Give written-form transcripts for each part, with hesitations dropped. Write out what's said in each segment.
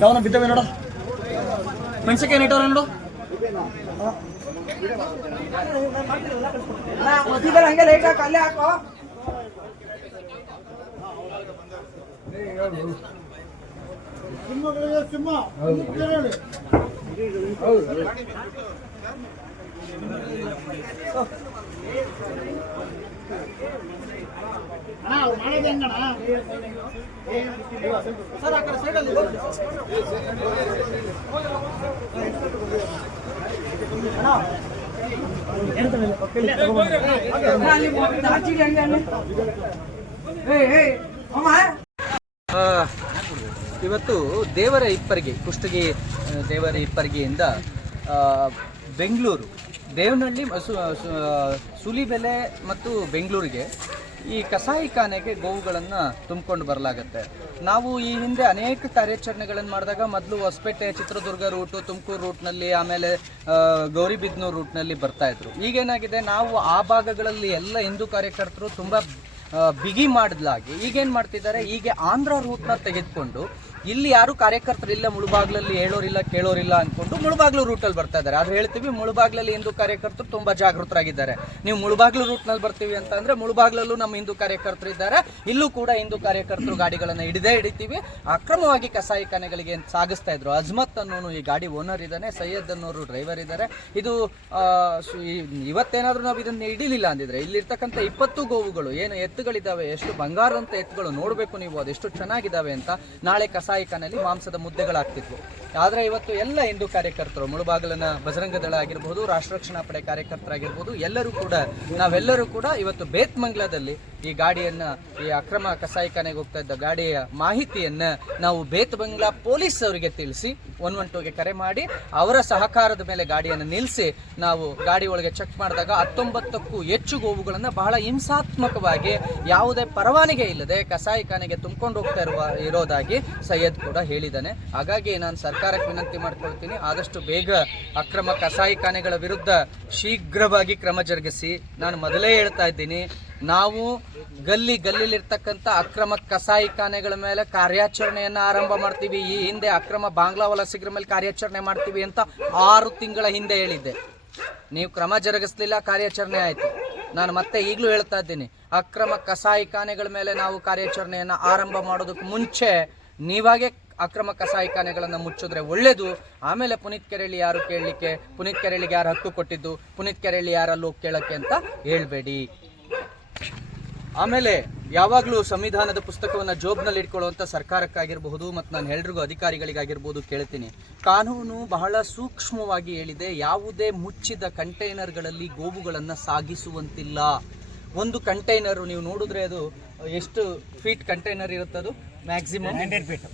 ಯಾವನ ಬಿದ್ದವೆ ನೋಡು, ಮೆಣಸಿನ್ಕಾಯಿ ನೆಟ್ಟವ್ರೆ ನೋಡು. ಹಂಗೆ ಲೈಟ್ ಹಾಕೋ, ಅಲ್ಲೇ ಹಾಕೋ. ಸರ್ ಆ ಕಡೆ ಸೈಡಲ್ಲಿ ಇವತ್ತು ದೇವರ ಇಪ್ಪರಿಗೆ, ಕುಷ್ಟಗಿ ದೇವರ ಇಪ್ಪರಿಗೆಯಿಂದ ಬೆಂಗಳೂರು ದೇವನಹಳ್ಳಿ ಸೂಲಿಬೆಲೆ ಮತ್ತು ಬೆಂಗಳೂರಿಗೆ ಈ ಕಸಾಯಿಖಾನೆಗೆ ಗೋವುಗಳನ್ನು ತುಂಬಿಕೊಂಡು ಬರಲಾಗತ್ತೆ. ನಾವು ಈ ಹಿಂದೆ ಅನೇಕ ಕಾರ್ಯಾಚರಣೆಗಳನ್ನು ಮಾಡಿದಾಗ ಮೊದಲು ಹೊಸಪೇಟೆ, ಚಿತ್ರದುರ್ಗ ರೂಟು, ತುಮಕೂರು ರೂಟ್ನಲ್ಲಿ, ಆಮೇಲೆ ಗೌರಿಬಿದನೂರು ರೂಟ್ನಲ್ಲಿ ಬರ್ತಾಯಿದ್ರು. ಈಗೇನಾಗಿದೆ, ನಾವು ಆ ಭಾಗಗಳಲ್ಲಿ ಎಲ್ಲ ಹಿಂದೂ ಕಾರ್ಯಕರ್ತರು ತುಂಬ ಬಿಗಿ ಮಾಡಿದ್ಲಾಗಿ ಈಗೇನು ಮಾಡ್ತಿದ್ದಾರೆ, ಈಗ ಆಂಧ್ರ ರೂಟ್ನ ತೆಗೆದುಕೊಂಡು ಇಲ್ಲಿ ಯಾರು ಕಾರ್ಯಕರ್ತರಿಲ್ಲ, ಮುಳುಬಾಗ್ಲಲ್ಲಿ ಹೇಳೋರಿಲ್ಲ ಕೇಳೋರಿಲ್ಲ ಅಂದ್ಕೊಂಡು ಮುಳುಬಾಗ್ಲು ರೂಟಲ್ಲಿ ಬರ್ತಾ ಇದ್ದಾರೆ. ಆದ್ರೆ ಹೇಳ್ತೀವಿ, ಮುಳುಬಾಗ್ಲಲ್ಲಿ ಹಿಂದೂ ಕಾರ್ಯಕರ್ತರು ತುಂಬಾ ಜಾಗೃತರಾಗಿದ್ದಾರೆ. ನೀವು ಮುಳುಬಾಗ್ಲು ರೂಟ್ನಲ್ಲಿ ಬರ್ತೀವಿ ಅಂತ ಅಂದ್ರೆ ಮುಳುಬಾಗ್ಲಲ್ಲೂ ನಮ್ಮ ಹಿಂದೂ ಕಾರ್ಯಕರ್ತರು ಇದ್ದಾರೆ. ಇಲ್ಲೂ ಕೂಡ ಹಿಂದೂ ಕಾರ್ಯಕರ್ತರು ಗಾಡಿಗಳನ್ನು ಹಿಡಿತೀವಿ. ಅಕ್ರಮವಾಗಿ ಕಸಾಯಿಖಾನೆಗಳಿಗೆ ಸಾಗಿಸ್ತಾ ಇದ್ರು. ಅಜ್ಮತ್ ಅನ್ನೋನು ಈ ಗಾಡಿ ಓನರ್ ಇದ್ದಾನೆ, ಸೈಯದ್ ಅನ್ನೋರು ಡ್ರೈವರ್ ಇದ್ದಾರೆ. ಇದು ಇವತ್ತೇನಾದ್ರೂ ನಾವು ಇದನ್ನ ಹಿಡಿಲಿಲ್ಲ ಅಂದಿದ್ರೆ ಇಲ್ಲಿರ್ತಕ್ಕಂಥ 20 ಗೋವುಗಳು ಏನು ಎತ್ತುಗಳಿದ್ದಾವೆ, ಎಷ್ಟು ಬಂಗಾರದಂತ ಎತ್ತುಗಳು ನೋಡಬೇಕು ನೀವು, ಅದೆಷ್ಟು ಚೆನ್ನಾಗಿದ್ದಾವೆ ಅಂತ. ನಾಳೆ ಕಸಾಯಿಖಾನೆಯಲ್ಲಿ ಮಾಂಸದ ಮುದ್ದೆಗಳಾಗ್ತಿದ್ವು. ಆದರೆ ಇವತ್ತು ಎಲ್ಲ ಹಿಂದೂ ಕಾರ್ಯಕರ್ತರು, ಮುಳುಬಾಗಿಲಿನ ಬಜರಂಗ ದಳ ಆಗಿರ್ಬೋದು, ರಾಷ್ಟ್ರ ರಕ್ಷಣಾ ಪಡೆ ಕಾರ್ಯಕರ್ತರಾಗಿರ್ಬೋದು, ನಾವೆಲ್ಲರೂ ಕೂಡ ಇವತ್ತು ಬೇತ್ಮಂಗ್ಲದಲ್ಲಿ ಈ ಗಾಡಿಯನ್ನ, ಈ ಅಕ್ರಮ ಕಸಾಯಿಖಾನೆಗೆ ಹೋಗ್ತಾ ಇದ್ದ ಗಾಡಿಯ ಮಾಹಿತಿಯನ್ನ ನಾವು ಬೇತ್ಮಂಗ್ಲ ಪೊಲೀಸ್ ಅವರಿಗೆ ತಿಳಿಸಿ 112ಗೆ ಕರೆ ಮಾಡಿ ಅವರ ಸಹಕಾರದ ಮೇಲೆ ಗಾಡಿಯನ್ನು ನಿಲ್ಲಿಸಿ ನಾವು ಗಾಡಿ ಒಳಗೆ ಚೆಕ್ ಮಾಡಿದಾಗ 19ಕ್ಕೂ ಹೆಚ್ಚು ಗೋವುಗಳನ್ನ ಬಹಳ ಹಿಂಸಾತ್ಮಕವಾಗಿ ಯಾವುದೇ ಪರವಾನಗಿ ಇಲ್ಲದೆ ಕಸಾಯಿಖಾನೆಗೆ ತುಂಬಿಕೊಂಡು ಹೋಗ್ತಾ ಇರೋದಾಗಿ ಸೈಯದ್ ಕೂಡ ಹೇಳಿದ್ದಾನೆ. ಹಾಗಾಗಿ ನಾನು ಸರ್ಕಾರಕ್ಕೆ ವಿನಂತಿ ಮಾಡ್ಕೊಳ್ತೀನಿ, ಆದಷ್ಟು ಬೇಗ ಅಕ್ರಮ ಕಸಾಯಿಖಾನೆಗಳ ವಿರುದ್ಧ ಶೀಘ್ರವಾಗಿ ಕ್ರಮ ಜರುಗಿಸಿ. ನಾನು ಮೊದಲೇ ಹೇಳ್ತಾ ಇದ್ದೀನಿ, ನಾವು ಗಲ್ಲಿಲಿರ್ತಕ್ಕಂಥ ಅಕ್ರಮ ಕಸಾಯಿಖಾನೆಗಳ ಮೇಲೆ ಕಾರ್ಯಾಚರಣೆಯನ್ನು ಆರಂಭ ಮಾಡ್ತೀವಿ. ಈ ಹಿಂದೆ ಅಕ್ರಮ ಬಾಂಗ್ಲಾ ವಲಸಿಗರ ಮೇಲೆ ಕಾರ್ಯಾಚರಣೆ ಮಾಡ್ತೀವಿ ಅಂತ 6 ತಿಂಗಳ ಹಿಂದೆ ಹೇಳಿದ್ದೆ. ನೀವು ಕ್ರಮ ಜರುಗಿಸ್ಲಿಲ್ಲ, ಕಾರ್ಯಾಚರಣೆ ಆಯಿತು. ನಾನು ಮತ್ತೆ ಈಗಲೂ ಹೇಳ್ತಾ ಇದ್ದೀನಿ, ಅಕ್ರಮ ಕಸಾಯಿಖಾನೆಗಳ ಮೇಲೆ ನಾವು ಕಾರ್ಯಾಚರಣೆಯನ್ನು ಆರಂಭ ಮಾಡೋದಕ್ಕೆ ಮುಂಚೆ ನೀವಾಗೆ ಅಕ್ರಮ ಕಸಾಯಿಖಾನೆಗಳನ್ನು ಮುಚ್ಚಿದ್ರೆ ಒಳ್ಳೇದು. ಆಮೇಲೆ ಪುನೀತ್ ಕೆರೆಳ್ಳಿ ಯಾರು ಕೇಳಲಿಕ್ಕೆ, ಪುನೀತ್ ಕೆರೆಳ್ಳಿಗೆ ಯಾರು ಹಕ್ಕು ಕೊಟ್ಟಿದ್ದು, ಪುನೀತ್ ಕೆರೆಳ್ಳಿ ಯಾರಲ್ಲೂ ಕೇಳಕ್ಕೆ ಅಂತ ಹೇಳ್ಬೇಡಿ. ಆಮೇಲೆ ಯಾವಾಗಲೂ ಸಂವಿಧಾನದ ಪುಸ್ತಕವನ್ನು ಜೋಬ್ನಲ್ಲಿ ಇಟ್ಕೊಳ್ಳುವಂಥ ಸರ್ಕಾರಕ್ಕಾಗಿರಬಹುದು ಮತ್ತು ನಾನು ಎಲ್ರಿಗೂ ಅಧಿಕಾರಿಗಳಿಗಾಗಿರ್ಬೋದು ಕೇಳ್ತೀನಿ, ಕಾನೂನು ಬಹಳ ಸೂಕ್ಷ್ಮವಾಗಿ ಹೇಳಿದೆ, ಯಾವುದೇ ಮುಚ್ಚಿದ ಕಂಟೈನರ್ಗಳಲ್ಲಿ ಗೋವುಗಳನ್ನು ಸಾಗಿಸುವಂತಿಲ್ಲ. ಒಂದು ಕಂಟೈನರು ನೀವು ನೋಡಿದ್ರೆ ಅದು ಎಷ್ಟು ಫೀಟ್ ಕಂಟೈನರ್ ಇರುತ್ತದು, ಮ್ಯಾಕ್ಸಿಮಮ್ 19.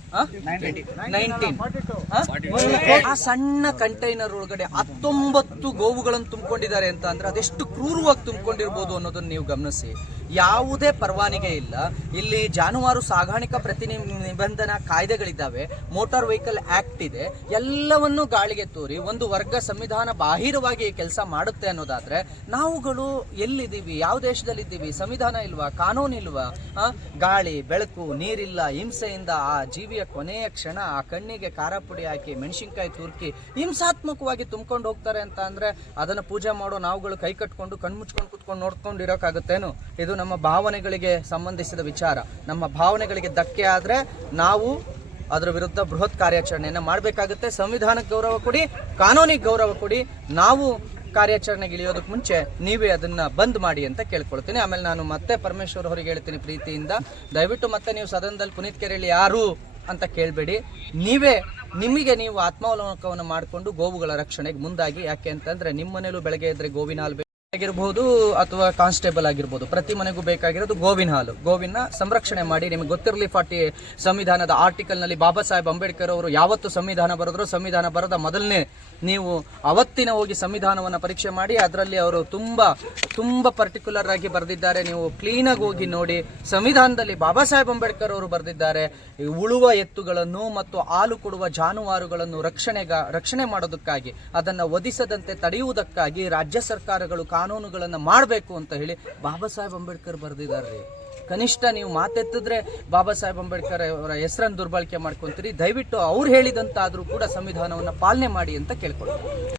ಆ ಸಣ್ಣ ಕಂಟೈನರ್ ಒಳಗಡೆ 19 ಗೋವುಗಳನ್ನು ತುಂಬಿಕೊಂಡಿದ್ದಾರೆ ಅಂತ ಅಂದ್ರೆ ಅದೆಷ್ಟು ಕ್ರೂರವಾಗಿ ತುಂಬಿಕೊಂಡಿರ್ಬೋದು ಅನ್ನೋದನ್ನ ನೀವು ಗಮನಿಸಿ. ಯಾವುದೇ ಪರವಾನಗಿ ಇಲ್ಲ ಇಲ್ಲಿ. ಜಾನುವಾರು ಸಾಗಾಣಿಕಾ ನಿಬಂಧನಾ ಕಾಯ್ದೆಗಳಿದ್ದಾವೆ, ಮೋಟಾರ್ ವೆಹಿಕಲ್ ಆಕ್ಟ್ ಇದೆ. ಎಲ್ಲವನ್ನೂ ಗಾಳಿಗೆ ತೋರಿ ಒಂದು ವರ್ಗ ಸಂವಿಧಾನ ಬಾಹಿರವಾಗಿ ಕೆಲಸ ಮಾಡುತ್ತೆ ಅನ್ನೋದಾದ್ರೆ ನಾವುಗಳು ಎಲ್ಲಿದ್ದೀವಿ, ಯಾವ ದೇಶದಲ್ಲಿದ್ದೀವಿ? ಸಂವಿಧಾನ ಇಲ್ವಾ, ಕಾನೂನು ಇಲ್ವಾ? ಗಾಳಿ ಬೆಳಕು ನೀರಿಲ್ಲ, ಹಿಂಸೆಯಿಂದ ಆ ಜೀವಿಯ ಕೊನೆಯ ಕ್ಷಣ ಆ ಕಣ್ಣಿಗೆ ಖಾರ ಪುಡಿ ಹಾಕಿ ಮೆಣಸಿನ್ಕಾಯಿ ತುರ್ಕಿ ಹಿಂಸಾತ್ಮಕವಾಗಿ ತುಂಬಿಕೊಂಡು ಹೋಗ್ತಾರೆ ಅಂತ ಅಂದ್ರೆ ಅದನ್ನ ಪೂಜೆ ಮಾಡೋ ನಾವುಗಳು ಕೈ ಕಟ್ಕೊಂಡು ಕಣ್ಮುಚ್ಕೊಂಡು ಕುತ್ಕೊಂಡು ನೋಡ್ಕೊಂಡು ಇರೋಕ್ಕಾಗುತ್ತೇನು? ಇದು ನಮ್ಮ ಭಾವನೆಗಳಿಗೆ ಸಂಬಂಧಿಸಿದ ವಿಚಾರ. ನಮ್ಮ ಭಾವನೆಗಳಿಗೆ ಧಕ್ಕೆ ಆದ್ರೆ ನಾವು ಅದರ ವಿರುದ್ಧ ಬೃಹತ್ ಕಾರ್ಯಾಚರಣೆಯನ್ನು ಮಾಡಬೇಕಾಗುತ್ತೆ. ಸಂವಿಧಾನಕ್ಕೆ ಗೌರವ ಕೊಡಿ, ಕಾನೂನಿಗೆ ಗೌರವ ಕೊಡಿ. ನಾವು ಕಾರ್ಯಾಚರಣೆಗೆ ಇಳಿಯೋದಕ್ಕೆ ಮುಂಚೆ ನೀವೇ ಅದನ್ನ ಬಂದ್ ಮಾಡಿ ಅಂತ ಕೇಳ್ಕೊಳ್ತೀನಿ. ಆಮೇಲೆ ನಾನು ಮತ್ತೆ ಪರಮೇಶ್ವರ್ ಅವರಿಗೆ ಹೇಳ್ತೀನಿ ಪ್ರೀತಿಯಿಂದ, ದಯವಿಟ್ಟು ಮತ್ತೆ ನೀವು ಸದನದಲ್ಲಿ ಪುನೀತ್ ಕೆರೆಳ್ಳಿ ಯಾರು ಅಂತ ಕೇಳಬೇಡಿ. ನಿಮಗೆ ನೀವು ಆತ್ಮಾವಲೋಕನವನ್ನು ಮಾಡಿಕೊಂಡು ಗೋವುಗಳ ರಕ್ಷಣೆಗೆ ಮುಂದಾಗಿ. ಯಾಕೆ ಅಂತಂದ್ರೆ ನಿಮ್ಮ ಮನೇಲೂ ಬೆಳಗ್ಗೆ ಎದ್ರೆ ಗೋವಿನ ಹಾಲು ಆಗಿರ್ಬೋದು ಅಥವಾ ಕಾನ್ಸ್ಟೇಬಲ್ ಆಗಿರ್ಬೋದು, ಪ್ರತಿ ಮನೆಗೂ ಬೇಕಾಗಿರೋದು ಗೋವಿನ ಹಾಲು. ಗೋವಿನ ಸಂರಕ್ಷಣೆ ಮಾಡಿ. ನಿಮಗೆ ಗೊತ್ತಿರಲಿ, ಸಂವಿಧಾನದ ಆರ್ಟಿಕಲ್ ನಲ್ಲಿ ಬಾಬಾ ಸಾಹೇಬ್ ಅಂಬೇಡ್ಕರ್ ಅವರು ಯಾವತ್ತು ಸಂವಿಧಾನ ಬರೆದ್ರು, ಸಂವಿಧಾನ ಬರೆದ ಮೊದಲನೇ ನೀವು ಅವತ್ತಿನ ಹೋಗಿ ಸಂವಿಧಾನವನ್ನು ಪರೀಕ್ಷೆ ಮಾಡಿ. ಅದರಲ್ಲಿ ಅವರು ತುಂಬಾ ಪರ್ಟಿಕ್ಯುಲರ್ ಆಗಿ ಬರೆದಿದ್ದಾರೆ. ನೀವು ಕ್ಲೀನಾಗಿ ಹೋಗಿ ನೋಡಿ. ಸಂವಿಧಾನದಲ್ಲಿ ಬಾಬಾ ಸಾಹೇಬ್ ಅಂಬೇಡ್ಕರ್ ಅವರು ಬರೆದಿದ್ದಾರೆ, ಉಳುವ ಎತ್ತುಗಳನ್ನು ಮತ್ತು ಹಾಲು ಕೊಡುವ ಜಾನುವಾರುಗಳನ್ನು ರಕ್ಷಣೆ ಮಾಡೋದಕ್ಕಾಗಿ, ಅದನ್ನು ವಧಿಸದಂತೆ ತಡೆಯುವುದಕ್ಕಾಗಿ ರಾಜ್ಯ ಸರ್ಕಾರಗಳು ಕಾನೂನುಗಳನ್ನು ಮಾಡಬೇಕು ಅಂತ ಹೇಳಿ ಬಾಬಾ ಸಾಹೇಬ್ ಅಂಬೇಡ್ಕರ್ ಬರೆದಿದ್ದಾರೆ. ಕನಿಷ್ಠ ನೀವು ಮಾತೆತ್ತಿದ್ರೆ ಬಾಬಾ ಸಾಹೇಬ್ ಅಂಬೇಡ್ಕರ್ ಅವರ ಹೆಸರನ್ನು ದುರ್ಬಳಕೆ ಮಾಡ್ಕೊಂತೀರಿ. ದಯವಿಟ್ಟು ಅವ್ರು ಹೇಳಿದಂತಾದರೂ ಕೂಡ ಸಂವಿಧಾನವನ್ನು ಪಾಲನೆ ಮಾಡಿ ಅಂತ ಕೇಳ್ಕೊಳ್ತೀನಿ.